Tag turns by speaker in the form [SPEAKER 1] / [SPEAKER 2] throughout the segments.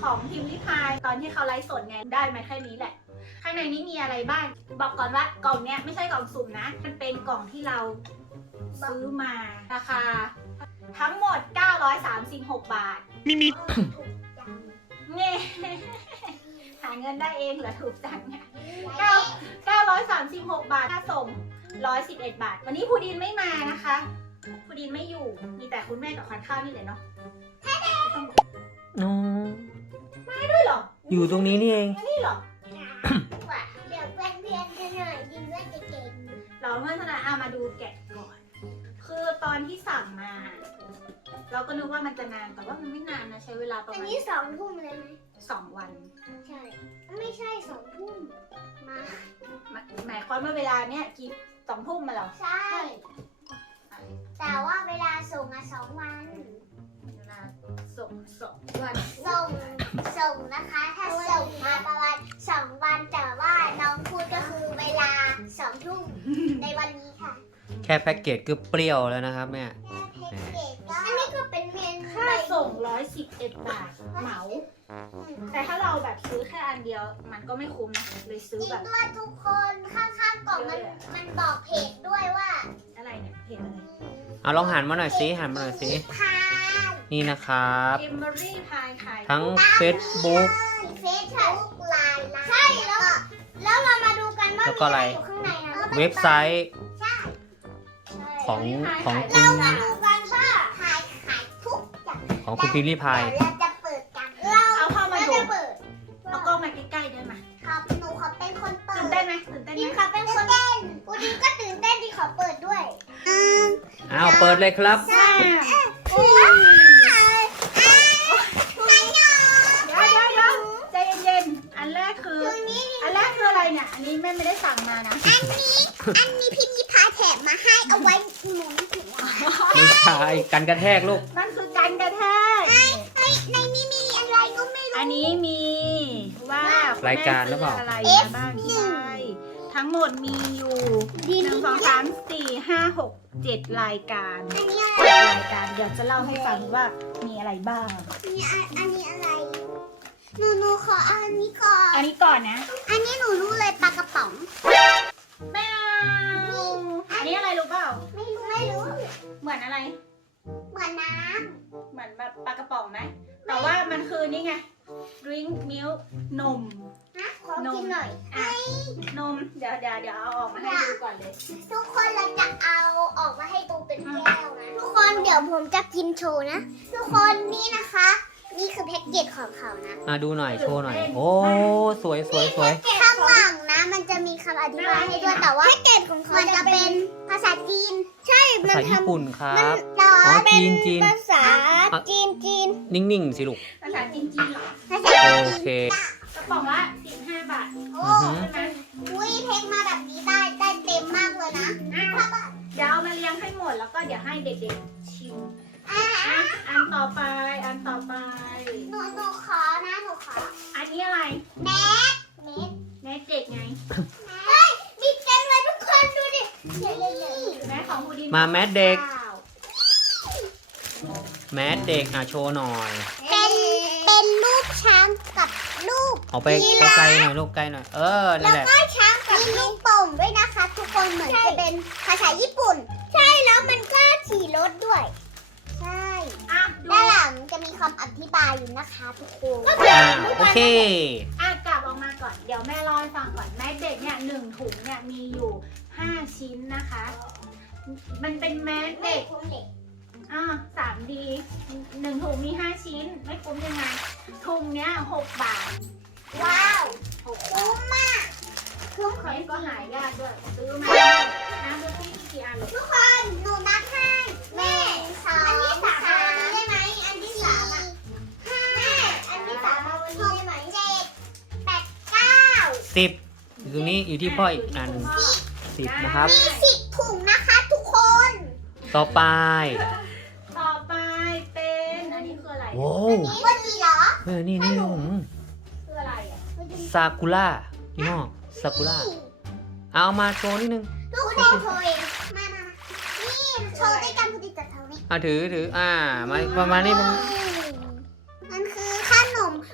[SPEAKER 1] ของพิมพ์ริพายตอนที่เขาไลฟ์สดไงได้มาแค่นี้แหละข้างในนี้มีอะไรบ้างบอกก่อนว่ากล่องเนี้ยไม่ใช่กล่องสุ่มนะมันเป็นกล่องที่เราซื้อมาราคาทั้งหมด936 บาทเง่หาเงินได้เองเหรอถูกจังเนี่ย936 บาทค่าส่ง111 บาทวันนี้ภูดินไม่มานะคะภูดินไม่อยู่มีแต่คุณแม่กับขวัญข้าวนี่แหละเนาะ
[SPEAKER 2] น้อง
[SPEAKER 1] ด้วยเหรอ
[SPEAKER 2] อยู่ตรงนี้นี่เอง
[SPEAKER 1] นี่เหรอ
[SPEAKER 3] เดี๋ยวเพื่อนๆกันหน่อยดินว่าจะเก่ง
[SPEAKER 1] เราเมื่อไหร่มาดูแกะก่อน คือตอนที่สั่งมา เราก็นึกว่ามันจะนานแต่ว่ามันไม่นานนะใช้เวลาประ
[SPEAKER 3] อัน
[SPEAKER 1] มาณ
[SPEAKER 3] นี้2 ทุ่มเลยไหม
[SPEAKER 1] 2 วัน
[SPEAKER 3] ใช่ ไม่ใช่2 ทุ่มมา
[SPEAKER 1] หมายความว่าเวลาเนี้ยกี่2 ทุ่มมาเหรอ
[SPEAKER 3] ใช่ แต่ว่าเวลาส่งอ่ะ2 วัน
[SPEAKER 1] เวลาส่ง2 วัน
[SPEAKER 3] ส่งนะคะ ถ้าส่งมาประมาณ2 วันแต่ว่าน้องพูดก็คือเวลา2 ทุ่มในวันนี้ค่ะ
[SPEAKER 2] แค่แพ็กเกจก็เปรี้ยวแล้วนะครับแม่
[SPEAKER 3] แค่เพจก็อันนี้ก็เป็นเมน
[SPEAKER 1] ค่าส่ง111 บาทเหมา แต่ถ้าเราแบบซื้อแค่อันเดียวมันก็ไม่คุ้มนะเลยซื้อ
[SPEAKER 3] จริ
[SPEAKER 1] แบ
[SPEAKER 3] ง
[SPEAKER 1] บ
[SPEAKER 3] ด้วยทุกคนข้างๆกล่องมันบอกเพจด้วยว่า
[SPEAKER 1] อะไรเนี่ยเห็นอะไร
[SPEAKER 2] เอาลองหันมาหน่อยสิหันมาหน่อยสิ
[SPEAKER 3] พาย
[SPEAKER 2] นี่นะครับ
[SPEAKER 1] เอมเบอรี่พายขาย
[SPEAKER 2] ทั้ง Facebook
[SPEAKER 3] เฟซบุ๊กไลน์ใช่แล้วเรามาดูกันว่า
[SPEAKER 2] แล้วก็อะไร
[SPEAKER 3] อยู่ข้างในนะ
[SPEAKER 2] เว็บไซต์
[SPEAKER 3] ใช่
[SPEAKER 2] ของ
[SPEAKER 1] ขาย
[SPEAKER 2] คุ
[SPEAKER 3] เรา
[SPEAKER 2] ณ
[SPEAKER 3] มาดูกันว่าขายทุกอย่าง
[SPEAKER 2] ของคุณพิมพ์ริพาย
[SPEAKER 3] เดี๋ยวเราจะเปิดกัน
[SPEAKER 1] เอาเข้ามาดู
[SPEAKER 3] จะเปิด
[SPEAKER 1] เอากล้องมาใกล้ๆได้ไหม
[SPEAKER 3] ครับหนูขอเป็นคนเปิด
[SPEAKER 1] ตื่นเต้นไหมตื่นเต้น
[SPEAKER 3] ดิ
[SPEAKER 1] ไห
[SPEAKER 3] ม
[SPEAKER 1] ม
[SPEAKER 3] ขอเป็นคนเต้นกูดิมก็ตื่นเต้นดิขอเปิดด้วย
[SPEAKER 2] อ้าวเปิดเลยครับ
[SPEAKER 1] ใช่
[SPEAKER 3] อุ้ย
[SPEAKER 1] เดี๋ยวใจเย็นๆอันแรกคือ
[SPEAKER 3] ตรงนี้
[SPEAKER 1] อันแรกคืออะไรเนี่ย อันนี้แม่ไม่ได้สั่งมานะ
[SPEAKER 3] อันนี้พิมพ์ยิพาแถมมาให้เอาไว้หมุนถึงว่า
[SPEAKER 2] ไม่ใช่กันกระแทกลูก
[SPEAKER 1] มันคือการกระแทก
[SPEAKER 3] ในนี้มีอะไรก็ไม่รู้
[SPEAKER 1] อันนี้มีว่าคุณแม่
[SPEAKER 2] รายการหรือเปล่า
[SPEAKER 1] ซื้อะไรมาบ้างใช่ทั้งหมดมีอยู่1 2 3 4 5 6 7 รายการ
[SPEAKER 3] อันนี้อะไร
[SPEAKER 1] รายการเดี๋ยวจะเล่าให้ฟังว่ามีอะไรบ้าง
[SPEAKER 3] อันนี้อะไร หนูขออันนี้ก่อน
[SPEAKER 1] อันนี้ก่อนนะ
[SPEAKER 3] อันนี้หนูรู้เลยปลากระป๋อง
[SPEAKER 1] แมวอันนี้อะไรรู้เปล่า
[SPEAKER 3] ไม่รู้
[SPEAKER 1] เหมือนอะไร
[SPEAKER 3] เหมือนน้
[SPEAKER 1] เหมือนแบบปลากระป๋องไหม แต่ว่ามันคือนี่ไง drink milk นม
[SPEAKER 3] ำนะขอกินหน่อย
[SPEAKER 1] อ่ะ นม เดี๋ยวเอาออกมาให้ดูก่อนเลย
[SPEAKER 3] ทุกคนเราจะเอาออกมาให้ดูเป็นแก้วนะ ทุกคนเดี๋ยวผมจะกินโชว์นะ ทุกคนนี่นะคะ นี่คือแพ็กเกจของเขานะ
[SPEAKER 2] มาดูหน่อยโชว์หน่อย โอ้สวยสวยสวย
[SPEAKER 3] ข้างหลังนะ มันจะมีคำอธิบายให้ด้วยแต่ว่าแพ็กเกจของเขามันจะเป็นภาษาจีน ใช่
[SPEAKER 2] ภาษาญี่ปุ่นครับ
[SPEAKER 3] ต่อ
[SPEAKER 2] อ๋อ
[SPEAKER 3] เป็น
[SPEAKER 2] จีน
[SPEAKER 3] ภาษาจีน
[SPEAKER 2] นิ่งๆสิลูก
[SPEAKER 1] ภาษาจีนๆเหรอ
[SPEAKER 3] ภาษา
[SPEAKER 2] โอ
[SPEAKER 3] จีน
[SPEAKER 2] เค
[SPEAKER 1] กระป๋องละ15 บาท
[SPEAKER 3] โอ้
[SPEAKER 2] อือฮึ
[SPEAKER 1] ใช่ไหม
[SPEAKER 3] อุ้ยเพลงมาแบบนี้ได้เต็มมากเลยนะ
[SPEAKER 1] เดี๋ยวเอามาเลี้ยงให้หมดแล้วก็เดี๋ยวให้เด็กๆชิม
[SPEAKER 3] อ่ะ
[SPEAKER 1] อ่ะอันต่อไป
[SPEAKER 3] หนูขอนะหนูขอ
[SPEAKER 1] อันนี้อะไร
[SPEAKER 3] แมสเม็ด
[SPEAKER 1] แม่เด็กไง
[SPEAKER 3] เฮ้ยมีเต็มเลยทุกคนดูดินี่
[SPEAKER 1] แม่ของภูดิน
[SPEAKER 2] มาแมสเด็ก
[SPEAKER 1] ปล่า
[SPEAKER 2] แมสเด็กชโชว์หน่อย
[SPEAKER 3] เป็นรูปช้างกับรูป
[SPEAKER 2] เอาไปไกลๆหน่อยลูกไกลหน่อย นี่
[SPEAKER 3] แล้ว
[SPEAKER 2] แหละ
[SPEAKER 3] ก็ช้างกับลูกโป่งด้วยนะคะ ทุกคนเหมือนจะเป็นภาษาญี่ปุ่น ใช่แล้วมันก็ขี่รถด้วย ใช่
[SPEAKER 1] อ่ะดู
[SPEAKER 3] ด้านหลังจะมีคำอธิบายอยู่นะคะทุกคน
[SPEAKER 2] โอเค
[SPEAKER 1] อ่ะกลับออกมาก่อน เดี๋ยวแม่เล่าให้ฟังก่อน แม่เด็กเนี่ย1 ถุงเนี่ยมีอยู่ 5 ชิ้นนะคะ มันเป็นแมสเด็ก 3D 1 ถุงมี 5 ชิ้น ไม่คุ้มยังไง ถุงเนี้ย6 บาท
[SPEAKER 3] ว้าวคุ้มมากคุ้ม
[SPEAKER 1] เค้กก็หายากด้วย ซื้อมาน้ำดูที่กี่อันลูก
[SPEAKER 3] ทุกคนหนูนับให้แม่อันนี้สามเอาวันนี้ได้ไหมอันที่สามอ่ะแม่อันที่สามเอาวันนี้ได้ไหม7 8 9
[SPEAKER 2] 10อยู่ตรงนี้อยู่ที่พ่ออีกอันหนึ่ง10นะครับ
[SPEAKER 3] มี10 ถุงนะคะทุกคน
[SPEAKER 2] ต่อไป
[SPEAKER 1] ต่อไปเป็นอันนี้คืออะไร
[SPEAKER 2] โว้ว
[SPEAKER 3] วันนี้เหรอ
[SPEAKER 2] นี่อืม
[SPEAKER 1] คืออะไรอ่ะ
[SPEAKER 2] ซากุระยี่ห้อซากุระเอามาโชว์นิดนึง
[SPEAKER 3] ลูกคนโชว์เองมานี่โชว์ด้วยกันพอดีกับเท่านี้
[SPEAKER 2] ถือมาประมาณนี้
[SPEAKER 3] มันคือขนม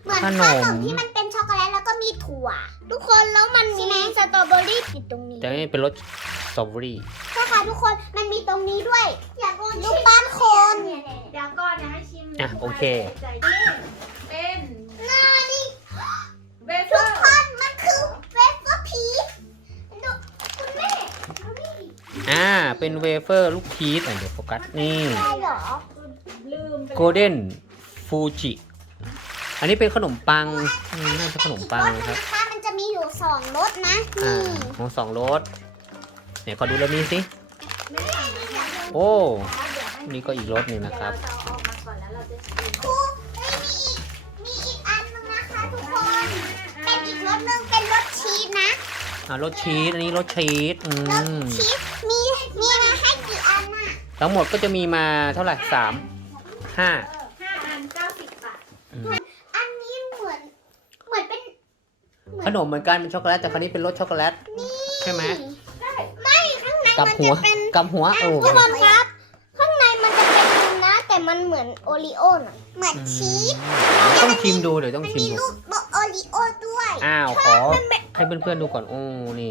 [SPEAKER 3] เหมือน
[SPEAKER 2] ข
[SPEAKER 3] ข
[SPEAKER 2] น
[SPEAKER 3] น
[SPEAKER 2] ม
[SPEAKER 3] มที่มันเป็นช็อกโกแลตแล้วก็มีถั่ว ทุกคนแล้วมันมีสตรอเบอรี่ติดตรงนี้
[SPEAKER 2] แต่นี่เป็นรสสตรอเบอรี่
[SPEAKER 3] ใช่ค่ะทุกคนมันมีตรงนี้ด้วยลูกบ้านคน
[SPEAKER 1] เดี๋ยวก่อนนะให้ชิม
[SPEAKER 2] อ่ะโอเค
[SPEAKER 1] ใจนี่เป็น
[SPEAKER 3] นี่
[SPEAKER 1] เวเฟ
[SPEAKER 3] ทุ
[SPEAKER 1] อก ร์
[SPEAKER 3] คนมันคือเวเฟอร์พีชดูคุณแม่ดูนี่
[SPEAKER 2] เป็นเวเฟอร์ลูกพีชเดี๋ยวโฟกัสนี่
[SPEAKER 3] ได้เหรอ
[SPEAKER 1] ลืมไป
[SPEAKER 2] โกลเด้นฟูจิอันนี้เป็นขนมปังน่าจะขนมปัง
[SPEAKER 3] อีก
[SPEAKER 2] นะครับ
[SPEAKER 3] นะคะมันจะมีอยู่2รสนะ
[SPEAKER 2] อ่า
[SPEAKER 3] นี่
[SPEAKER 2] ของสองรสเนี่ยขอดูรสนี้สิ
[SPEAKER 1] แม่สั่งนะคะ
[SPEAKER 2] โอ้
[SPEAKER 1] เดี๋ยวให้
[SPEAKER 2] นี่ก็อีกรสหนึ่งนะครับ
[SPEAKER 1] เดี๋ยวเราจะเอาออกมาก่อนแล้วเราจะชิม
[SPEAKER 3] ครูเอ้ยมีอีกอันนึงนะคะทุกคน เป็นอีกรสนึงเป็นรสชีสนะ
[SPEAKER 2] รสชีสอันนี้รสชีส
[SPEAKER 3] รสชีสมีมาให้กี่อันน่ะ
[SPEAKER 2] ทั้งหมดก็จะมีมาเท่าไหร่3 5
[SPEAKER 1] 5 อัน 90 บาท
[SPEAKER 3] อันนี้เหมือนเป็น
[SPEAKER 2] ขนมเหมือนกันเป็นช็อกโกแลตแต่คราวนี้เป็นรสช็อกโกแลตใช่ไหม
[SPEAKER 3] ไม่ข้างใน
[SPEAKER 2] กับ
[SPEAKER 3] มัน
[SPEAKER 2] หัว
[SPEAKER 3] จะเป็น
[SPEAKER 2] กับหัวโอ้
[SPEAKER 3] ทุกคนครับ ข้างในมันจะเป็นนะ แต่มันเหมือนโอรีโอหน่อยเหมือนชีส
[SPEAKER 2] ต้องชิมดูเดี๋ยวต้อง
[SPEAKER 3] มัน
[SPEAKER 2] ชิม
[SPEAKER 3] มี
[SPEAKER 2] ดู
[SPEAKER 3] รูปโอรีโอด้วย
[SPEAKER 2] อ้าวขอให้เพื่อนๆดูก่อนโอ้นี่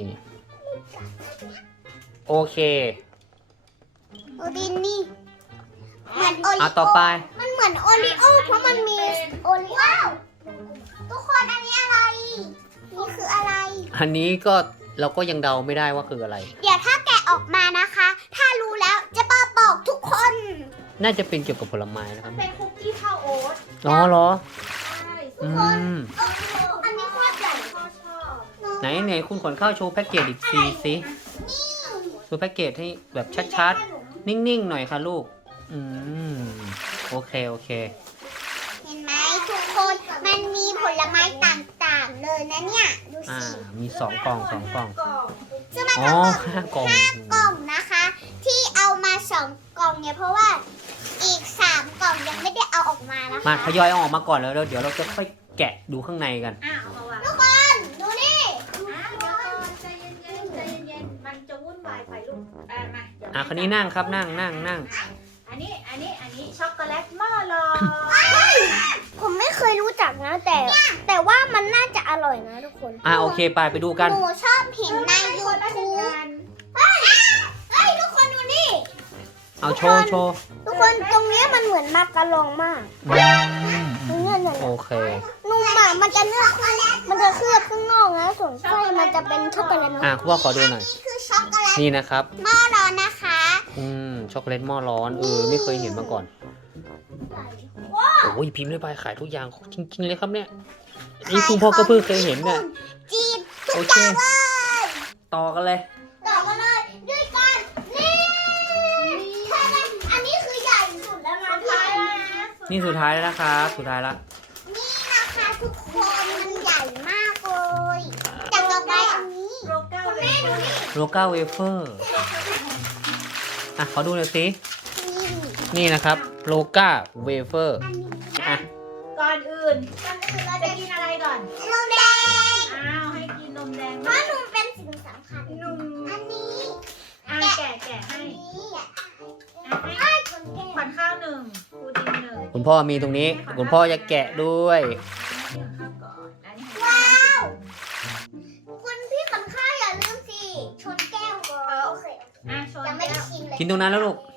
[SPEAKER 2] โอเค
[SPEAKER 3] โอดินนี่เหมือนโอรี
[SPEAKER 2] ต่อ
[SPEAKER 3] โอ
[SPEAKER 2] ไป
[SPEAKER 3] มันเหมือนโอรีโอเพราะมันมีโอรีโอทุกคนอันนี้อะไร นี่คืออะไร
[SPEAKER 2] อันนี้ก็เราก็ยังเดาไม่ได้ว่าคืออะไร
[SPEAKER 3] เดี๋ยวถ้าแกะออกมานะคะ ถ้ารู้แล้วจะมาบอกทุกคน
[SPEAKER 2] น่าจะเป็นเกี่ยวกับผลไม้นะครับ
[SPEAKER 1] เป็นคุกกี้ข้าวโอ๊ต
[SPEAKER 2] อ๋อเหรอ
[SPEAKER 1] ใช่
[SPEAKER 2] อืม
[SPEAKER 3] อันนี้โคตรใหญ่
[SPEAKER 1] พ่อชอบ
[SPEAKER 2] ไหนคุณขนข้าวโชว์แพ็กเกจอีกทีสิดูแพ็กเกจให้แบบชัดๆ นิ่งๆหน่อยค่ะลูกโอเคโอเค
[SPEAKER 3] เห็นไหมทุกคนมันมีผลไม้ต่างๆเลยนะเนี่ย ดูสิ
[SPEAKER 2] มี2 กล่อง2 กล่อง
[SPEAKER 3] ซึ่งมัน
[SPEAKER 2] อ๋อ
[SPEAKER 3] ทั้งหมด
[SPEAKER 2] 5 กล่อง
[SPEAKER 3] กล่องนะคะ ที่เอามา2กล่องเนี่ยเพราะว่าอีก3กล่องยังไม่ได้เอาออกมานะคะ
[SPEAKER 2] มาทยอยเอาออกมาก่อนแล้วเดี๋ยวเราจะค่อยแกะดูข้างในกัน
[SPEAKER 1] เอามาวาง
[SPEAKER 3] ทุกคนดูนี่
[SPEAKER 1] เดี๋ยวก่อนใจเย็นๆใจเย็นๆมันจะวุ่นวายไปลูกมาเดี๋ยว
[SPEAKER 2] คันนี้นั่งครับนั่ง
[SPEAKER 1] อันนี้ช็อกโกแลตหม้อลอย
[SPEAKER 3] ผมไม่เคยรู้จักนะแต่ว่ามันน่าจะอร่อยนะทุกคน
[SPEAKER 2] โอเคไปดูกัน
[SPEAKER 3] หนูชอบเห็นในยูทูบเฮ้ยทุกคนดูนี่
[SPEAKER 2] เอาโชว์
[SPEAKER 3] ทุกคนตรงเนี้ยมันเหมือนมาการองมากตรงเนี้ยเนี่ย
[SPEAKER 2] โอเค
[SPEAKER 3] นุ่มมากมันจะเคลือบข้างนอกนะส่วนไส้มันจะเป็นช็อกโกแลต
[SPEAKER 2] คุณพ่อขอดูหน่อย
[SPEAKER 3] นี่คือช็อกโกแลต
[SPEAKER 2] นี่นะครับ
[SPEAKER 3] หม้อร้อนนะคะ
[SPEAKER 2] ช็อกโกแลตหม้อร้อนไม่เคยเห็นมาก่อนโอ้ยพิมพ์เลยไปขายทุกอย่างจริงๆเลยครับเนี่ยนี่คุณพ่อก็เพิ่งเคยเห็นเนี่ย
[SPEAKER 3] จีบ
[SPEAKER 2] โอ
[SPEAKER 3] ทุก
[SPEAKER 2] เค
[SPEAKER 3] อย่างเลย
[SPEAKER 2] ต่อกันเลย
[SPEAKER 3] ต่อมาเลยด้วยกันนี่แค่นั้นอันนี้คือใหญ่สุดแล้วนะพี่
[SPEAKER 2] นี่สุดท้ายแล้วนะครับสุดท้ายละ
[SPEAKER 3] นี่นะคะทุกคนมันใหญ่มากเลยจากต่อไปอันนี้
[SPEAKER 1] โรก้าเวเฟอร์
[SPEAKER 2] โรก้าเวเฟอร์ขอดูหน่อยสิ
[SPEAKER 3] นี่
[SPEAKER 2] นี่นะครับโรก้าเวเฟอร์
[SPEAKER 3] อันนี้
[SPEAKER 1] ก่อนอื่น
[SPEAKER 3] มันคือเรา
[SPEAKER 1] จะ
[SPEAKER 3] จะ
[SPEAKER 1] กินอะไรก่อน
[SPEAKER 3] นมแดง
[SPEAKER 1] ให้กินนมแดง
[SPEAKER 3] เพราะนมเป็นสิ่งสำคัญ
[SPEAKER 1] นุ่ม
[SPEAKER 3] อันนี้
[SPEAKER 1] แกะให้
[SPEAKER 3] นี่อ่ะ
[SPEAKER 1] ให้ขวัญข้าว1ปูดิน1
[SPEAKER 2] คุณพ่อมีตรงนี้คุณพ่อจะแกะด้วย
[SPEAKER 3] ว้าวคุณพี่ขวัญข้าวอย่าลืมสิชนแก้วก่อนโอเค
[SPEAKER 1] ชน
[SPEAKER 3] ยังไม่ได้ชิมเลย
[SPEAKER 2] กินตรงนั้นแล้วลูก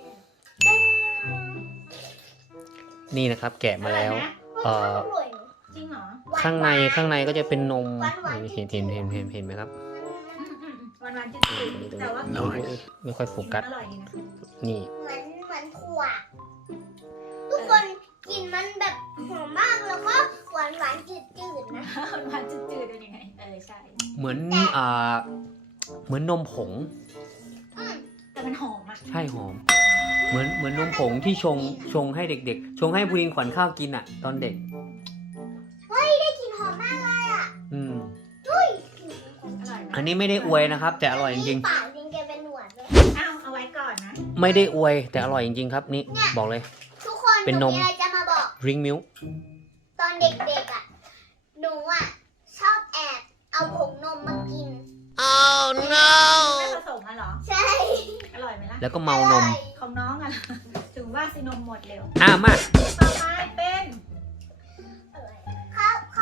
[SPEAKER 2] นี่นะครับ แกะมาแล้ว
[SPEAKER 1] จริงเหรอ
[SPEAKER 2] ข้างในก็จะเป็นนมเห็นไหมครับ
[SPEAKER 1] หวานๆจืดๆแต่ว่า
[SPEAKER 2] ไม่ค่อยโฟกัส
[SPEAKER 1] อร่อยดีนะ
[SPEAKER 2] นี่
[SPEAKER 3] เหมือนถั่วทุกคนกินมันแบบหอมมากแล้วก็หวานจืดๆนะ
[SPEAKER 1] หวานจืดๆเป็นยังไงใช่
[SPEAKER 2] เหมือนเหมือนนมผง
[SPEAKER 1] แต่มันหอมอ่ะ
[SPEAKER 2] ใช่หอม เหมือนนมผงที่ชงให้เด็กๆ ชงให้พูดินขวัญข้าวกินตอนเด็ก
[SPEAKER 3] ได้กลิ่นหอมมากเลยอ่ะ
[SPEAKER 1] อร่อย
[SPEAKER 2] อันนี้ไม่ได้อวยนะครับ แต่อร่อยจริง
[SPEAKER 3] ปากจริงแกเป็นหนวดเลย
[SPEAKER 1] เอาไว้ก่อนนะ
[SPEAKER 2] ๆ ไม่ได้อวยแต่อร่อยจริงๆครับนี่บอกเลย
[SPEAKER 3] ทุกคน
[SPEAKER 2] เป็นนม
[SPEAKER 3] หมีอะไรจะมาบอก
[SPEAKER 2] drink milk
[SPEAKER 3] ตอนเด็กๆอ่ะหนูอ่ะชอบแอบเอาผงนมมากิน
[SPEAKER 1] ไม่ผสมอ่ะเหรอ
[SPEAKER 3] ใช่
[SPEAKER 1] อร่อยไหมล่ะ
[SPEAKER 2] แล้วก็เมานม
[SPEAKER 1] ของน้องอ่ะ ถึงว่าสินมหมดเร็ว
[SPEAKER 2] มา
[SPEAKER 1] ต่อไปเป็น
[SPEAKER 3] เขา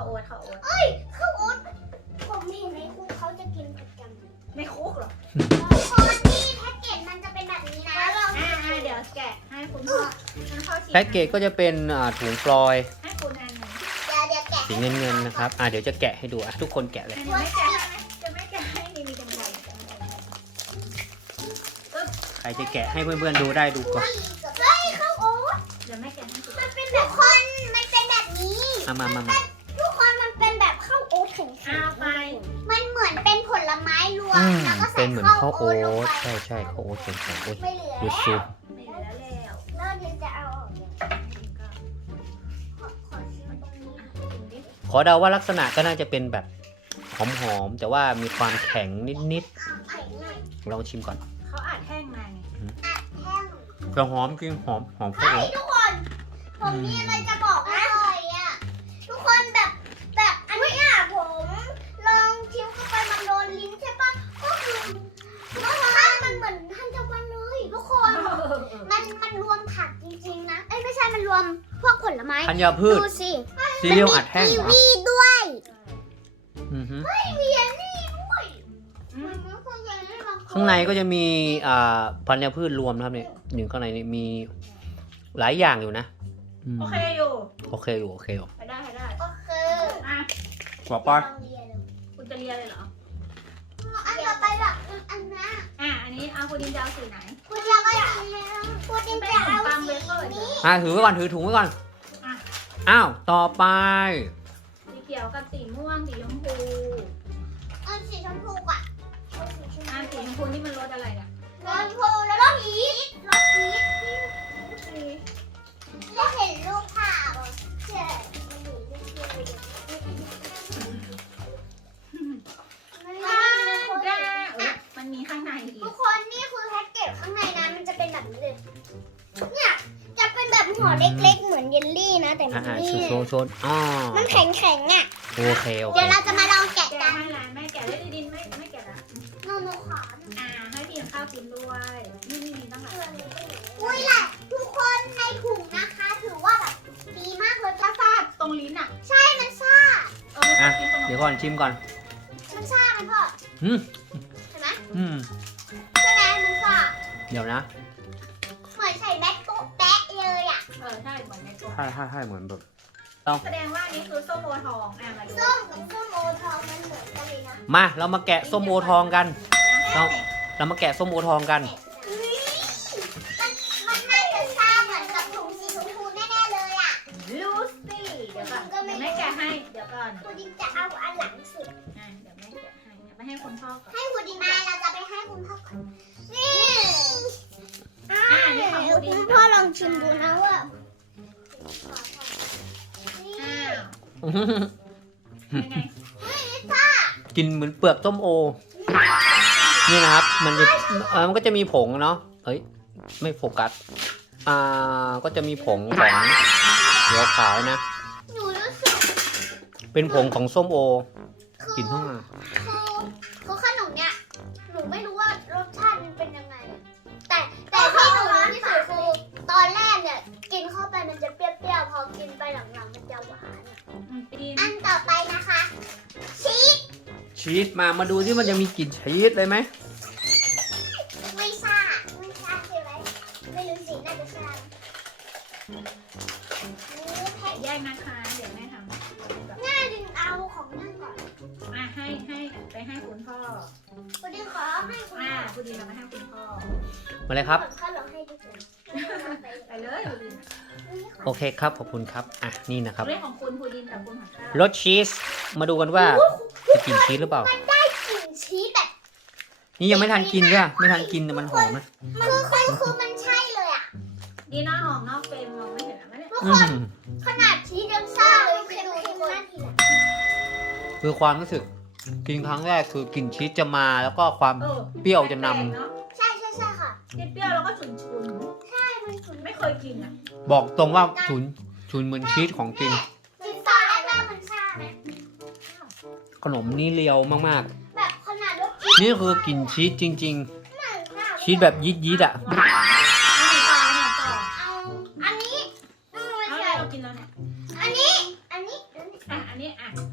[SPEAKER 1] โอ๊ตข้าวโอ๊ต
[SPEAKER 3] ข้าวโอ๊ตผมเห็นในคุกเขาจะกินประจำ
[SPEAKER 1] ไม่คุกหรอ
[SPEAKER 3] คนที่แพ็กเกจมันจะเป็นแบบนี้นะ
[SPEAKER 1] เดี๋ยวแกะให้คุณพ่อคุณพ่อชิม
[SPEAKER 2] แพ็กเกจก็จะเป็นถุงฟลอย
[SPEAKER 1] ให้คุณอันหนึ่ง
[SPEAKER 3] เดี๋ยวแกะ
[SPEAKER 2] สีเงินๆนะครับเดี๋ยวจะแกะให้ดูทุกคนแกะเลย
[SPEAKER 1] เดี๋ยวไม่แกะให้ไหมจะไม่แกะให้มีกันไกร
[SPEAKER 2] ใครจะแกะให้เพื่อนๆดูได้ดูก่อน
[SPEAKER 3] เฮ้ยข้าวโอ๊ต
[SPEAKER 1] เดี๋ยวไม่แกะให้คุณ
[SPEAKER 3] มันเป็นแบบคนมันเป็นแบบนี้
[SPEAKER 2] มา
[SPEAKER 3] ทุกคนมันเป็นแบบข้าวโอ๊ตแข็ง
[SPEAKER 1] เอาไป
[SPEAKER 3] ๆมันเหมือนเป็นผลไม้รวมแล้วก็ใส่
[SPEAKER 2] เป็นเหมือน
[SPEAKER 3] ข้าว
[SPEAKER 2] ข้าว
[SPEAKER 3] โอ๊
[SPEAKER 2] โอ๊
[SPEAKER 3] ตลง
[SPEAKER 2] ต
[SPEAKER 3] ไป
[SPEAKER 2] ใช่ข้าวโอ๊ตแข็งๆโอ้ย
[SPEAKER 3] ไม่เหลือ
[SPEAKER 2] ดู
[SPEAKER 3] แล้ว
[SPEAKER 2] ซู
[SPEAKER 1] ไม่เหลือแล้ว
[SPEAKER 3] แล้วเดี๋ยวจะเอาออกเนี่ย
[SPEAKER 1] ก็
[SPEAKER 3] ขอชิมตรงนี้
[SPEAKER 1] กินดิ
[SPEAKER 2] ขอเดาว่าลักษณะก็น่าจะเป็นแบบหอมๆแต่ว่ามีความแข็งนิด
[SPEAKER 3] ไข่หน่อย
[SPEAKER 2] ๆลองชิมก่อน
[SPEAKER 1] เขาอัดแห้งมาไง
[SPEAKER 3] อัดแห้ง
[SPEAKER 2] แต่หอมจริงหอมข้าว
[SPEAKER 3] เฮ้
[SPEAKER 2] โอ๊
[SPEAKER 3] ย
[SPEAKER 2] ต
[SPEAKER 3] ทุกคน ผมมีอะไรจะบอกนะอร่อยอ่ะ ทุกคนแบบอันนี้อ่ะผมลองชิมเข้าไปมันโดนลิ้นใช่ปะก็คือรสชาติมันเหมือนทันตะวันเลยทุกคน มันรวมผักจริงๆนะ เอ้ยไม่ใช่ มันรวมพวกผลไม้
[SPEAKER 2] ธัญพืช
[SPEAKER 3] ดูสิ
[SPEAKER 2] ซีเรียลอัดแห้ง
[SPEAKER 3] กี
[SPEAKER 2] เหรอ
[SPEAKER 3] วีด้วย
[SPEAKER 2] อือฮึ
[SPEAKER 3] มีอันนี้ด้วยมันไม่ค่อยเย็นเลยบางคน
[SPEAKER 2] ข้างในก็จะมีธัญพืชรวมนะครับเนี่ยหนึ่งข้างในนี่มีหลายอย่างอยู่นะอืม
[SPEAKER 1] โอเคอยู่
[SPEAKER 2] โอเคอยู่
[SPEAKER 1] ไปได้
[SPEAKER 3] โอเค
[SPEAKER 1] อ่ะ
[SPEAKER 2] บอกไป
[SPEAKER 3] ลองเรียนเลย
[SPEAKER 1] คุณจะเรียนเลยเหรอ
[SPEAKER 3] อันต่อไปแบบอันนะ
[SPEAKER 1] อันนี้เอาคุณดินจะเอาสีไหน
[SPEAKER 3] คุณจะก็จะคุณจะเอาสีนี้
[SPEAKER 2] ถือไว้ก่อนถือถุงไว้ก่อน
[SPEAKER 1] อ่ะ
[SPEAKER 2] อ้าวต่อไป
[SPEAKER 1] สีเขียวกับสีม่วงสีชมพู
[SPEAKER 3] อันสีชมพูอ่ะเอาสีชม
[SPEAKER 1] สี
[SPEAKER 3] พู
[SPEAKER 1] ชมพูนี่มันรสอะไรเนี่ย
[SPEAKER 3] รสชมพูแล้วก็พีชรสพีชได้เห็นรูปภาพอ่ะใช่มันอยู่ในเกม
[SPEAKER 1] มันมีข้างในอีก
[SPEAKER 3] ทุกคนนี่คือแพ็กเกจข้างในนะมันจะเป็นแบบนี้เลยเนี่ยจะเป็นแบบห่อเล็กๆเหมือนเยลลี่นะแต่มันนี่
[SPEAKER 2] โซน
[SPEAKER 3] มันแข็งๆอ่ะ
[SPEAKER 2] โอเค
[SPEAKER 3] เดี๋ยวเราจะมาลองแกะ
[SPEAKER 1] แกะ
[SPEAKER 3] กัน
[SPEAKER 1] ให้ร้านแม่แกะได้ดินไม่แกะละ
[SPEAKER 3] หนูขอ
[SPEAKER 1] ให้พี่ข้าวกินด้วยนี่ต้องหลาย
[SPEAKER 3] อุ้ยแหละทุกคนในถุงนะคะ ถือว่าแบบดีมากเลยจ้าซ่า
[SPEAKER 1] ตรงลิ้นอ่ะ
[SPEAKER 3] ใช่มันซ่า
[SPEAKER 2] เดี๋ยวก่อนชิมก่อน
[SPEAKER 3] มันซ่าไหมพ่อ
[SPEAKER 2] อืม
[SPEAKER 3] เห็นไหม
[SPEAKER 2] อืม
[SPEAKER 3] ใช่ไหมมันซ่า
[SPEAKER 2] เดี๋ยวนะ
[SPEAKER 3] เหมือนใส่แบ็คโต๊ะแป๊ะเลยอ่ะ
[SPEAKER 1] ใช่เหมือนในตัว
[SPEAKER 2] ใช่เหมือนแบบ
[SPEAKER 1] แสดงว่านี่คือส้มโอทองมาดู
[SPEAKER 3] ส้มกับส้มโอทองมันเหมือนกันเลยนะ
[SPEAKER 2] มาเรามาแกะส้มโอทองกัน เรามาแกะส้มโอทองกัน
[SPEAKER 3] มันน่าจะซ่าเหมือนกับถุงสีชมพูแน่ๆเลยอ่ะ
[SPEAKER 1] ลูซี่เดี๋ยวก่อนแม่แกะให้เดี๋ยวก่อน
[SPEAKER 3] คุณดินจะเอาอันหลังสุด
[SPEAKER 1] เดี๋ยวแม่แกะให้ไปให้คุณพ่อก่อน
[SPEAKER 3] ให้คุณดินมาเราจะไปให้คุณพ่อก่อนนี่
[SPEAKER 1] นี่ของคุณดิน
[SPEAKER 3] คุณพ่อลองชิมดูนะว่า
[SPEAKER 1] ยังไง
[SPEAKER 2] กินเหมือนเปลือกส้มโอ นี่นะครับ มันก็จะมีผงเนาะเฮ้ยไม่โฟกัสก็จะมีผงของเหลือขาวนะ
[SPEAKER 3] หนูรู้สึก
[SPEAKER 2] เป็นผงของส้มโอ
[SPEAKER 3] คื
[SPEAKER 2] กลิ่นข้างใน
[SPEAKER 3] คือขนมเนี่ยหนูไม่รู้ว่ารสชาติมันเป็นยังไง แต่ที่หนูรู้ที่สุดคือตอนแรกเนี่ยกินเข้าไปมันจะเปรี้ยวๆพอกินไปหลังๆมันจะหวานอะ อันต่อไปนะคะชีส
[SPEAKER 2] ชีสมาดูที่มันจะมีกลิ่นชีสเลยไหม
[SPEAKER 3] ไม่ซ่าใช่ไหมไม่รู้สิน่าจะซ่าแพ็ค
[SPEAKER 1] แยกนะคะ เดี๋ยวแม่ทำ
[SPEAKER 3] ง่ายดึงเอาของนั่นก่อน
[SPEAKER 1] ให้ไปให้คุณพ่อ
[SPEAKER 3] คุณดิขอให้คุณ
[SPEAKER 1] คุณดีเรามาให้คุณพ่อ
[SPEAKER 2] มาเลยครับ
[SPEAKER 3] ข้าลองให้ดูก่อน
[SPEAKER 1] ไปเลยคุณดิน
[SPEAKER 2] โอเคครับขอบคุณครับนี่นะครับ
[SPEAKER 1] เรื่องของคุณดินกับคุณของข้าว
[SPEAKER 2] รสชีสมาดูกันว่าจะกลิ่นชีสหรือเปล่า
[SPEAKER 3] มันได้กลิ่นชีสแบบ
[SPEAKER 2] นี่ยังไม่ทันกินใช่ไหมไม่ทันกินแต่มันหอมนะ
[SPEAKER 3] คือมันใช่เลยอ่ะ
[SPEAKER 1] ดีหน้าออกนอกเฟรมมองไม่เห็นนะไม่ได้
[SPEAKER 3] ทุก
[SPEAKER 2] อื
[SPEAKER 3] คน
[SPEAKER 2] ม
[SPEAKER 3] ขนาดชีสยังซ่าเลยเค็มๆน่าทีละ
[SPEAKER 2] คือความรู้สึกกินครั้งแรกคือกลิ่นชีสจะมาแล้วก็ความเปรี้ยวจะนำ
[SPEAKER 3] ใช่ค่ะ
[SPEAKER 1] เปรี้ยวแล้วก็ฉุน
[SPEAKER 3] ใช่มันฉุน
[SPEAKER 1] ไม่เคยกินอ่ะ
[SPEAKER 2] บอกตรงว่าฉุนเหมือนชีสของจริง
[SPEAKER 3] จิตตอนแรกๆมันซ่าไหม
[SPEAKER 2] ขนมนี่เลียวมาก
[SPEAKER 3] แบบขนาดว่า
[SPEAKER 2] ๆ นี่คือกลิ่นชีสจริง ๆ ชีสแบบยีดๆอ่ะ
[SPEAKER 1] ไม่ต่อ
[SPEAKER 3] เอาอันนี้ไม่
[SPEAKER 1] เอา
[SPEAKER 3] ใช่
[SPEAKER 1] เรากินแล้วเนี่ย
[SPEAKER 3] อันนี้
[SPEAKER 1] อันนี้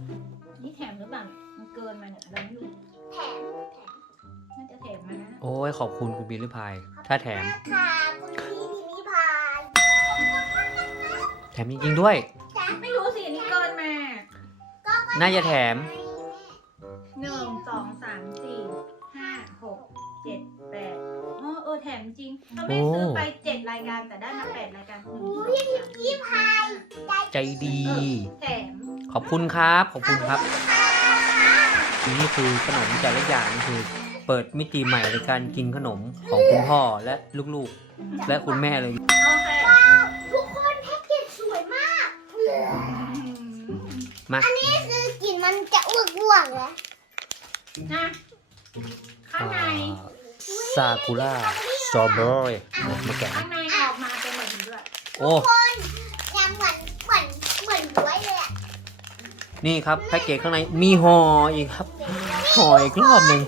[SPEAKER 2] ขอบคุณคุณบิลลี่พายถ้าแถม
[SPEAKER 3] ค่ะคุณพี่พิมพ์พาย
[SPEAKER 2] แถมจริงๆด้วย
[SPEAKER 1] ไม่รู้สิอันนี้เกินมา
[SPEAKER 2] น่าจะแถม
[SPEAKER 1] 1 2 3 4 5 6 7 8แถมจริงเราไม่ซื้อไป7รายการแต่ได้มา8รายการ
[SPEAKER 3] พี่พาย
[SPEAKER 2] ใจดี
[SPEAKER 1] แถม
[SPEAKER 2] ขอบคุณครับ ขอบคุณครับ นี่คือขนมแต่ละอย่างนี่คือ เปิดมิติใหม่ในการกินขนมของคุณพ่อและลูกๆ และคุณแม่เลย
[SPEAKER 1] โอเค
[SPEAKER 3] ทุกคนแพ็กเกจสวยมาก
[SPEAKER 2] มา
[SPEAKER 3] นี่คือกลิ่นมันจะอ้วกๆเลย
[SPEAKER 1] นะข้างใน
[SPEAKER 2] ซากุระสตรอเบอรี่มาแกะ
[SPEAKER 1] ข้างในออกมาเป็นแบบนี้ด้วย
[SPEAKER 2] โอ้
[SPEAKER 3] ยังเหมือนบ๊วยเลยอ่ะ
[SPEAKER 2] นี่ครับแพ็กเกจข้างในมีห่ออีกครับห่ออีกรอบหนึ่ง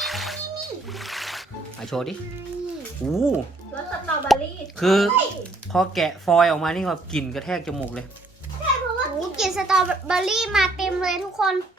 [SPEAKER 2] มาโชว์ดิอู้
[SPEAKER 1] รสสตรอเบอรี่
[SPEAKER 2] คือ พอแกะฟอยล์ออกมานี่แบบกลิ่นกระแทกจมูกเลย
[SPEAKER 3] กลิ่นสตรอเบอรี่มาเต็มเลยทุกคน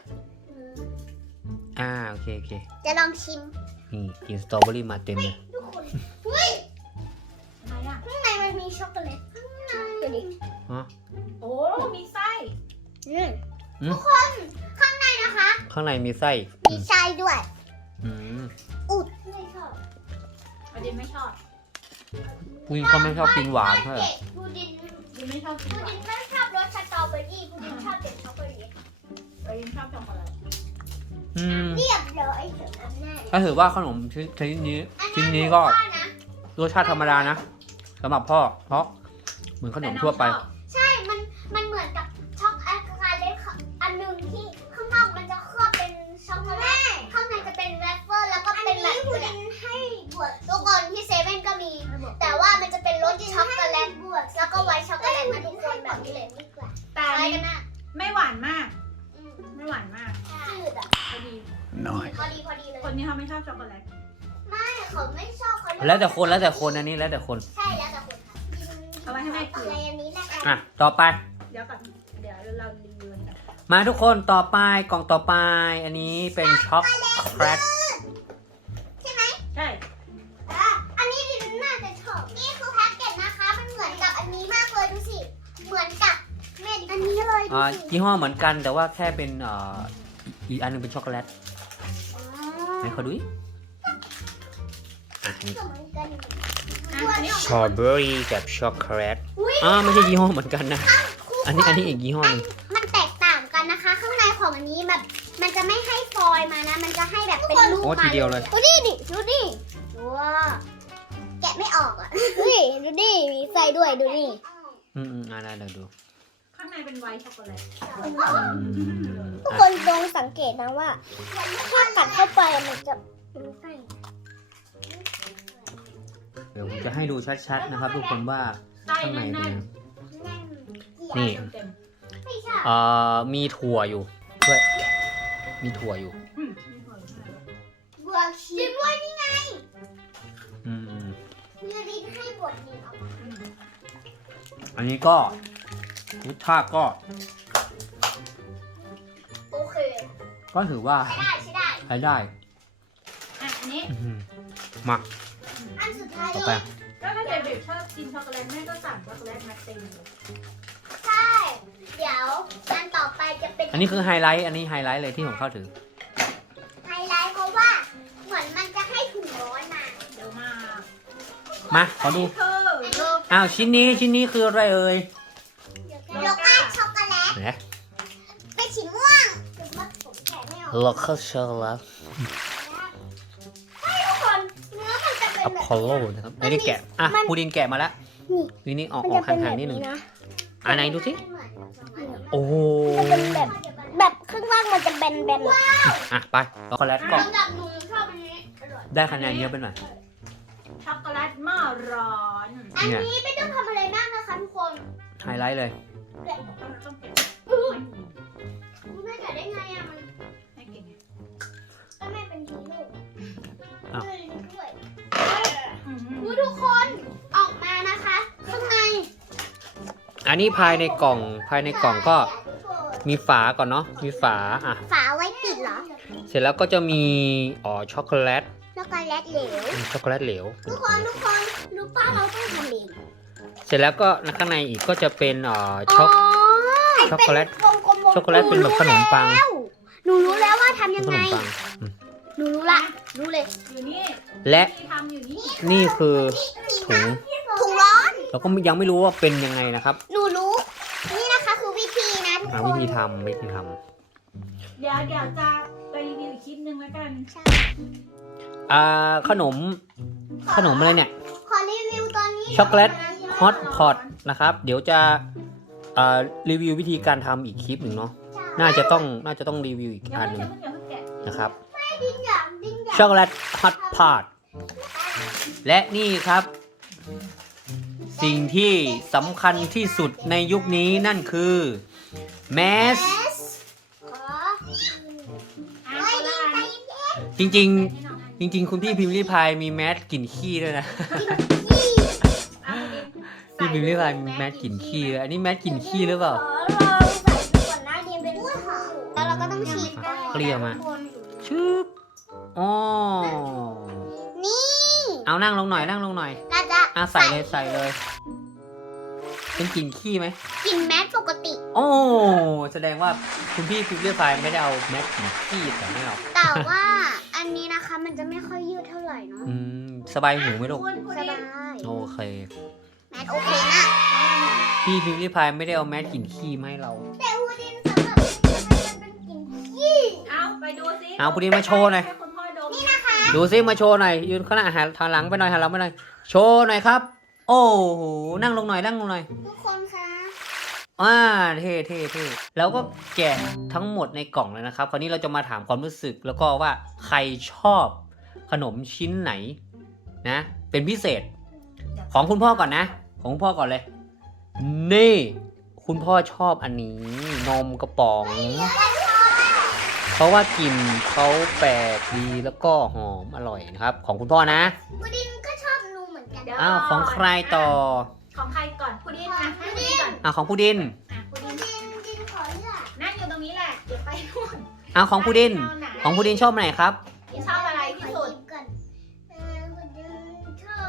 [SPEAKER 2] โอเค
[SPEAKER 3] จะลองชิม
[SPEAKER 2] นี่กลิ่นสตรอเบอรี่มาเต็มเลย
[SPEAKER 3] ทุกคนเฮ้ย
[SPEAKER 1] อะไรอ่ะ
[SPEAKER 3] ข้างในมันมีช็อกโกแลตข้างในดูดิ
[SPEAKER 1] โอ้มีไส้
[SPEAKER 3] ทุกคนข้างในนะคะ
[SPEAKER 2] ข้างในมีไส้
[SPEAKER 3] มีไส้ด้วย
[SPEAKER 2] อืม
[SPEAKER 3] อุดไม่ชอบ
[SPEAKER 1] ประเด็นไม่ชอบ
[SPEAKER 2] ผู้หญิงเขาไม่ชอบกินหวานเท่าไหร่
[SPEAKER 3] พูดิน
[SPEAKER 1] ดินไม่ชอบกิน
[SPEAKER 3] พู
[SPEAKER 1] หวา
[SPEAKER 3] ดิ
[SPEAKER 1] น
[SPEAKER 3] นไม่ชอบรสสตรอเบอรี่พูดินชอบแต่ช็อกโกแลต
[SPEAKER 1] ประเด็นชอบช็อกโกแลต
[SPEAKER 3] เรียบร้อยเสร็จแล้วแม่
[SPEAKER 2] ก็ถือว่าขนมชนิดนี้ก็รสชาติธรรมดานะสำหรับพ่อเพราะเหมือนขนมทั่วไป
[SPEAKER 3] ใช่ มันเหมือนกับช็อกโกแลตอันนึงที่ข้างนอกมันจะเคลือบเป็นช็อกโกแลตข้างในจะเป็นแวฟเฟิลแล้วก็เป็นแบบพูดินให้บวกทุกคนที่เซเว่นก็มี แต่ว่ามันจะเป็นรสช็อกโกแลตบวกแล้วก็ไวท์ช็อกโกแลตนะทุกคนแบบนี้เลยดีกว่า
[SPEAKER 1] แต่
[SPEAKER 3] อะไร
[SPEAKER 1] อัน
[SPEAKER 3] กั
[SPEAKER 1] นี้
[SPEAKER 3] นนะ
[SPEAKER 1] ไม่หวานมาก ไม่หวานมาก
[SPEAKER 3] จืดอ่ะ
[SPEAKER 1] พอดี
[SPEAKER 3] พอดีเลย
[SPEAKER 1] คนนี้เขาไม่ชอบช็อกโกแลต
[SPEAKER 3] ไม่เขาไม่ชอบเขา
[SPEAKER 2] แล้วแต่คนอันนี้แล้วแต่คน
[SPEAKER 3] ใช่แล้วแต่คนค่ะ
[SPEAKER 1] เอาไว้ให้แม่กิน
[SPEAKER 3] อะไรอันนี้แหละกัน
[SPEAKER 2] อ่ะต่อไป
[SPEAKER 1] เดี๋ยวก่อนเดี๋ยวเรารีวิวกัน
[SPEAKER 2] มาทุกคนต่อไปกล่องต่อไป อันนี้เป็นช็อกโกแลต
[SPEAKER 3] ใช่ไหม
[SPEAKER 1] ใช่
[SPEAKER 3] อันนี้ดิฉันน่าจะชอบนี่คือแพ็กเกจนะคะ มันเหมือนกับอันนี้มากเลยดูสิ เหมือนกับแม่อันนี้เลยดูสิ
[SPEAKER 2] ยี่ห้อเหมือนกันแต่ว่าแค่เป็นอีกอันหนึงเป็นช็อกโกแลตไหนขอดูดิอ่ะนี่
[SPEAKER 3] เหมือนกัน
[SPEAKER 1] อันนี้
[SPEAKER 2] สตรอเบอรี่กับช็อกโกแลต
[SPEAKER 3] อุ๊ย
[SPEAKER 2] ไม่ใช่ยี่ห้อเหมือนกันนะอันนี้อีกยี่ห้อหนึง
[SPEAKER 3] มันแตกต่างกันนะคะ ข้างในของอันนี้แบบมันจะไม่ให้ฟอยล์มานะ มันจะให้แบบเป็นลูก
[SPEAKER 2] โอ้
[SPEAKER 3] มา
[SPEAKER 2] ทีเดียวเลย
[SPEAKER 3] ดูดิว้าแกะไม่ออกอ่ะดูดิมีไส้ด้วยดูดิ
[SPEAKER 2] อันนั้นเดี๋ยวดู
[SPEAKER 1] ข้างในเป็นไวท์ช็อกโกแลต
[SPEAKER 3] ทุกคนลองสังเกตนะว่าถ้ากัดเข้าไปมันจะเป็นไส้
[SPEAKER 2] เดี๋ยวผมจะให้ดูชัดๆนะครับ ทุกคนว่า
[SPEAKER 1] ไส้
[SPEAKER 2] ข้างใน
[SPEAKER 1] แน่
[SPEAKER 2] เป็น
[SPEAKER 1] น
[SPEAKER 2] ยังไง
[SPEAKER 1] ๆ
[SPEAKER 2] นี่
[SPEAKER 1] เต็ม
[SPEAKER 3] ไม่ใช่
[SPEAKER 2] มีถั่วอยู่ด้วยมีถั่วอยู่
[SPEAKER 3] บวกชีสด้วยนี่ไง
[SPEAKER 2] อืม
[SPEAKER 3] มีลิ้นให้บวกนี่ออกมา
[SPEAKER 2] อันนี้ก็รสชาติก็
[SPEAKER 3] โอเค
[SPEAKER 2] ก็ถือว่า
[SPEAKER 3] ใช้ได้
[SPEAKER 2] ใช้ได้
[SPEAKER 1] อ่ะอันนี้
[SPEAKER 2] มา
[SPEAKER 3] อันสุดท้าย
[SPEAKER 2] ต่อ
[SPEAKER 3] เล
[SPEAKER 2] ไป
[SPEAKER 3] ย
[SPEAKER 1] ก็ถ้าเด็กๆชอบกินช็อกโกแลตแม่ก็สั่งช็อกโกแลตมาเต็มเลย
[SPEAKER 3] ใช่ เดี๋ยวอันต่อไปจะเป็น
[SPEAKER 2] อันนี้คือไฮไลท์อันนี้ไฮไลท์เลยที่ผมเข้าถึง
[SPEAKER 3] ไฮไลท์เพราะว่าเหมือนมันจะให้ถุงร้อนมา
[SPEAKER 1] เดี๋ยวมา
[SPEAKER 2] มาขอดู
[SPEAKER 1] คือโล
[SPEAKER 2] อ้าวชิ้นนี้คืออะไรเอ่ย
[SPEAKER 3] โลก้าช็อกโกแลต
[SPEAKER 2] เนี่ย
[SPEAKER 3] เป็นสีม่วงถึงว่าผมแกะไม่ออก
[SPEAKER 2] โลเคอลช็อกโกแลต
[SPEAKER 3] ทุกคนเนื้อมันจะเป็น
[SPEAKER 2] อะ
[SPEAKER 3] แบบ
[SPEAKER 2] พอลโลนะครับไม่ได้แกะอ่ะพูดินแกะมาแล้วทีนี้ออกห่างๆนิดหนึ่งอันไหนดูสิโอ้โห
[SPEAKER 3] มันเป็นแบบข้างล่างมันจะแบนๆ
[SPEAKER 2] อ่ะไปช็อกโกแลตก็
[SPEAKER 3] สำหรับหนูชอบอันนี้อร่อย
[SPEAKER 2] ได้คะแนนเยอะไปหน่อย
[SPEAKER 1] ช็อกโกแลตหม้อร้อน
[SPEAKER 3] อันนี้ไม่ต้องทำอะไรมากนะคะทุกคน
[SPEAKER 2] ไฮไลท์เลย
[SPEAKER 1] ต้องเก็บ
[SPEAKER 3] แม่แกะได้ไงอะมัน
[SPEAKER 1] ให้เก่งไง
[SPEAKER 3] ก็แม่เป็นฮีโร่
[SPEAKER 2] อ้าว
[SPEAKER 3] ด้วย
[SPEAKER 1] อืม
[SPEAKER 3] อุ๊ยทุกคนออกมานะคะ ข้างใน
[SPEAKER 2] อันนี้ภายในกล่องก็มีฝาก่อนเนาะมีฝาอ่ะ
[SPEAKER 3] ฝาไว้ปิดเหรอ
[SPEAKER 2] เสร็จแล้วก็จะมีช็อกโกแลต
[SPEAKER 3] ช็อกโกแลตเหลว
[SPEAKER 2] ช็อกโกแลตเหลว
[SPEAKER 3] ทุกคนรู้ป่ะเราต้องทำเอง
[SPEAKER 2] เสร็จแล้วก็ข้างในอีกก็จะเป็นช็อกโกแลต ช็อกโกแลตเป็นแบบขนมปัง
[SPEAKER 3] หนูรู้แล้วว่าทำยัง
[SPEAKER 2] ข
[SPEAKER 3] ไง
[SPEAKER 2] นมปัง
[SPEAKER 3] หนูรู้ละรู้เลย
[SPEAKER 1] อยู่นี่
[SPEAKER 2] และ
[SPEAKER 1] ที่ทำอยู่นี่
[SPEAKER 2] นี่คือถุง
[SPEAKER 3] ถุงร้อน
[SPEAKER 2] เราก็ยังไม่รู้ว่าเป็นยังไงนะครับ
[SPEAKER 3] หนูรู้ นี่นะคะคือวิธีนะทุกคน
[SPEAKER 2] วิธีทำ
[SPEAKER 1] เดี๋ยวจะไปรีวิวอีกคลิปนึงแล้วกัน
[SPEAKER 2] ขนมอะไรเนี่ย
[SPEAKER 3] ขอรีวิวตอนนี้
[SPEAKER 2] ช็อกโกแลตฮอตพอตนะครับ เดี๋ยวจะรีวิววิธีการทำอีกคลิปหนึ่งเนาะน่าจะต้องรีวิวอีก
[SPEAKER 1] เดี๋ยว
[SPEAKER 2] อัน
[SPEAKER 1] เพิ่
[SPEAKER 2] ห
[SPEAKER 1] ง
[SPEAKER 2] นึ่ง
[SPEAKER 1] แกะ
[SPEAKER 2] นะครับ
[SPEAKER 3] ดิ้นอย่าง
[SPEAKER 2] ช็อกโกแลตฮอตพอตและนี่ครับ สิ่งที่สำคัญที่สุดในยุคนี้นั่นคือแมส
[SPEAKER 3] ขอ
[SPEAKER 1] อ่ะคนละอัน
[SPEAKER 2] จริงๆคุณพี่พิมพ์รีพายมีแมสกลิ่นขี้ด้วยนะ พี่พิมพ์รีพายมีแมสกลิ่นขี้ด้วยอันนี้แมสกลิ่นขี้หรือเปล่า
[SPEAKER 3] ขอลองใส่ดูก่อนนะเรียนเป็นผู้หาแล้วเราก็ต้องฉีด
[SPEAKER 2] เกลี่ยมา ชึบอ๋อ
[SPEAKER 3] นี่
[SPEAKER 2] เอานั่งลงหน่อย
[SPEAKER 3] เราจะ
[SPEAKER 2] ใส่เลย เป็นกลิ่นขี้ไหม
[SPEAKER 3] กินแมสปกติ
[SPEAKER 2] โอ้แสดงว่าคุณพี่พิมพ์รีพายไม่ได้เอาแมสกลิ่นขี้แต่ไม่เอา
[SPEAKER 3] แต่ว่าอันนี้นะคะมันจะไม่ค่อยยืดเท่าไหร่เนาะ
[SPEAKER 2] สบายหูไหมลูก
[SPEAKER 1] คุณ
[SPEAKER 3] ส
[SPEAKER 1] ดิ
[SPEAKER 3] บาย
[SPEAKER 2] โอเค
[SPEAKER 3] แมสโอเคนะ
[SPEAKER 2] พี่พิมพ์รีพายไม่ได้เอาแมสกลิ่นขี้มาให้เรา
[SPEAKER 3] แต่วูดินสำหรับมันเป็นกลิ่นขี้
[SPEAKER 1] เอาไปดูซิ
[SPEAKER 2] เอาพุดดิ้งมาโชว์หน่อย
[SPEAKER 1] ให้คุณพ่อดม
[SPEAKER 3] นี่นะคะ
[SPEAKER 2] ดูซิมาโชว์หน่อยยืนข้างหน้าหันหลังไปหน่อยหันหลังไปหน่อยโชว์หน่อยครับ โอ้โหนั่งลงหน่อย
[SPEAKER 3] ทุกคนคะ
[SPEAKER 2] เท่แล้วก็แกะทั้งหมดในกล่องเลยนะครับ คราวนี้เราจะมาถามความรู้สึกแล้วก็ว่าใครชอบขนมชิ้นไหนนะ เป็นพิเศษ ของคุณพ่อก่อนนะ ของคุณพ่อก่อนเลย นี่ คุณพ่อชอบอันนี้ นมกระป๋อง เพราะว่ากลิ่นเขาแปลกดีแล้วก็หอมอร่อยนะครับ ของคุณพ่อนะ
[SPEAKER 3] วูดินก็ชอบนูเหมือนกัน
[SPEAKER 2] อ้าวของใครต่อ
[SPEAKER 1] ของใครก่อนพุดดิ้งนะให้พุดดิ้งก่อน
[SPEAKER 2] ของผู้ดิน
[SPEAKER 1] อ่ะพุดดิ้ง
[SPEAKER 3] ดินขอเลือก
[SPEAKER 1] นั่งอยู่ตรงนี้แหละเดี๋ยวไปนู่น
[SPEAKER 2] ของผู้ดิน
[SPEAKER 1] เอาไหน
[SPEAKER 2] ของผู้ดินชอบอันไหนครับ
[SPEAKER 1] ชอบอะไรที่สุด
[SPEAKER 3] ก่อนวูดินชอบ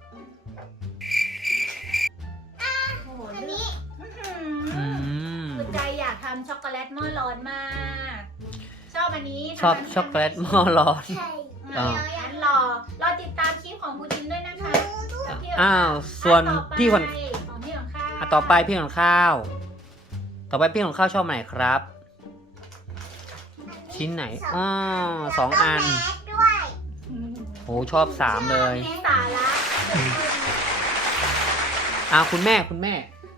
[SPEAKER 1] โอ้โห
[SPEAKER 3] อัน
[SPEAKER 1] เลือก
[SPEAKER 3] นี้
[SPEAKER 2] อืม
[SPEAKER 1] คุณใจอยากทำช็อกโกแลตหม้อร้อนมาก ชอบอันนี้
[SPEAKER 2] ชอบช็อกโกแลตหม้อร้อน
[SPEAKER 3] ใช่
[SPEAKER 2] อ่า
[SPEAKER 1] งั้นรอติดตามคลิปของพุดดิ้งด้วยนะคะกับพี่
[SPEAKER 2] ส่วนพี่คน
[SPEAKER 1] ของพี่ของข้าว
[SPEAKER 2] ต่อไปพี่ของข้าว ต่อไปพี่ของข้าวชอบอันไหนครับ ชิ้นไหนสองอัน
[SPEAKER 3] แมสด้วย
[SPEAKER 2] โหชอบ3เลย
[SPEAKER 1] มีสาระ
[SPEAKER 2] คุณแม่
[SPEAKER 1] ของคุณแม่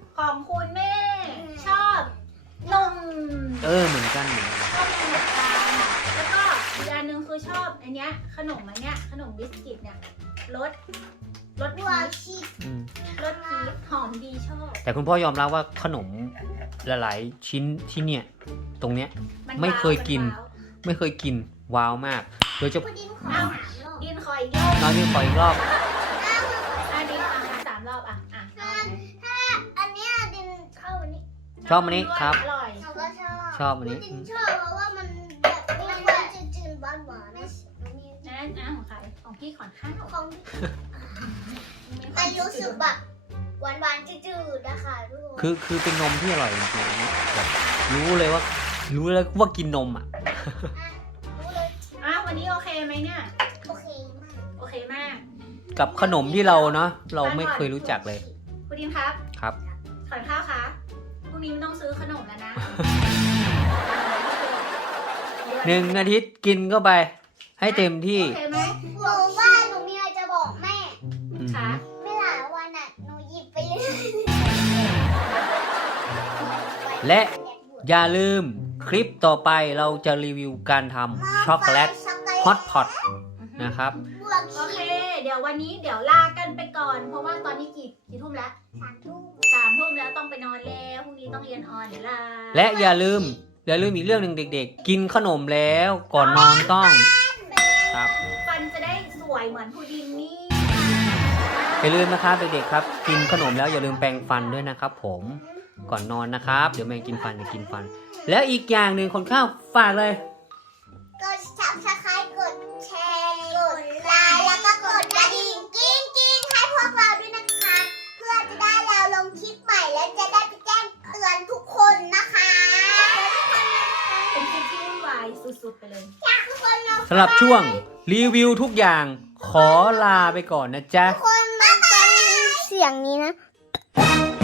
[SPEAKER 1] ชอบนม
[SPEAKER 2] เหมือนกัน
[SPEAKER 1] ชอบนมเหมือนกันแล้วก็อีกอันหนึงคือชอบอันเนี้ยขนมบิสกิตเนี่ยรส
[SPEAKER 3] วั
[SPEAKER 1] พี
[SPEAKER 3] ว
[SPEAKER 1] ช
[SPEAKER 3] ชีส
[SPEAKER 1] รสพีชหอมดีชอบ
[SPEAKER 2] แต่คุณพ่อยอมรับว่าขนมหลายๆชิ้นที่เนี่ย ตรงเนี้ย
[SPEAKER 1] น
[SPEAKER 2] ไม่เคยกิน
[SPEAKER 1] ว้าว
[SPEAKER 2] ไม่เคยกินว้าวมาก โดยเฉ
[SPEAKER 3] พุ
[SPEAKER 2] พาะ
[SPEAKER 3] ดดิ้งขอ3 รอบ
[SPEAKER 1] ดินขออีกรอบ
[SPEAKER 2] น้อยพี่ขออีกรอบ
[SPEAKER 1] ดินสามรอบอ่ะ
[SPEAKER 3] ถ้าอันเนี้ยดินชอบอันนี้
[SPEAKER 2] ชอบอันนี้ครับ
[SPEAKER 1] อร่อย
[SPEAKER 3] เราก็ชอบ
[SPEAKER 2] ชอบอันนี้
[SPEAKER 3] ดินชอบเพราะว่ามันแบบมันจืดๆหวานๆนะ
[SPEAKER 1] นะของใครของพี่ขอนข้าว
[SPEAKER 3] ของมันรู้สึกแบบหวานๆจืดๆนะคะทุกคน
[SPEAKER 2] คือเป็นนมที่อร่อยจริงๆแบบรู้เลยว่ากินนมอ่ะ
[SPEAKER 3] รู้เลย
[SPEAKER 1] วันนี้โอเคไหมเนี่ย
[SPEAKER 3] โอเคมาก
[SPEAKER 1] โอเคมาก
[SPEAKER 2] กับขนมที่เราเนาะเราไม่เคยรู้จักเลย
[SPEAKER 1] คุณดิมครับ
[SPEAKER 2] ครับ
[SPEAKER 1] ขอนข้าวคะพรุ่งนี้ไม่ต้องซื้อขนมแล้วนะ
[SPEAKER 2] 1 อาทิตย์กินเข้าไป ให้เต็มที่
[SPEAKER 1] โอเคไหม
[SPEAKER 3] หนูว่าหนูมีอะไรจะบอกแม่
[SPEAKER 1] คะ
[SPEAKER 3] ไม่หลายวันน่ะหนูหยิบไปเลย
[SPEAKER 2] และอย่าลืมคลิปต่อไปเราจะรีวิวการทำช็อกโกแลตฮอตพอตนะครับ
[SPEAKER 3] บวก
[SPEAKER 1] โอเค
[SPEAKER 3] ชีส
[SPEAKER 1] เดี๋ยววันนี้ลากันไปก่อน เพราะว่าตอนนี้กี่ทุ่มแล้ว
[SPEAKER 3] 3 ทุ่ม
[SPEAKER 1] 3 ทุ่มแล้วต้องไปนอนแล้วพรุ่งนี้ต้องเรียนออนเดี๋ยวลา
[SPEAKER 2] และอย่าลืมอีกเรื่องหนึ่งเด็กๆ กินขนมแล้วก่อนนอนต้องครับ
[SPEAKER 1] ฟันจะได้สวยเหมือนพุดดิ้งนี่
[SPEAKER 2] อย่าลืมนะครับเด็กๆครับ กินขนมแล้วอย่าลืมแปรงฟันด้วยนะครับ ผมก่อนนอนนะครับเดี๋ยวแมงกินฟันจะกินฟัน แล้วอีกอย่างหนึ่งคนข้าวฝากเลย
[SPEAKER 3] กด subscribe กดแชร์ กดไลค์และ
[SPEAKER 1] สุดๆไปเลย
[SPEAKER 3] ทุกคนเรา
[SPEAKER 2] สำหรับช่วงรีวิวทุกอย่างขอลาไปก่อนนะจ๊ะ
[SPEAKER 3] ทุกคนมาฟังเสียงนี้นะ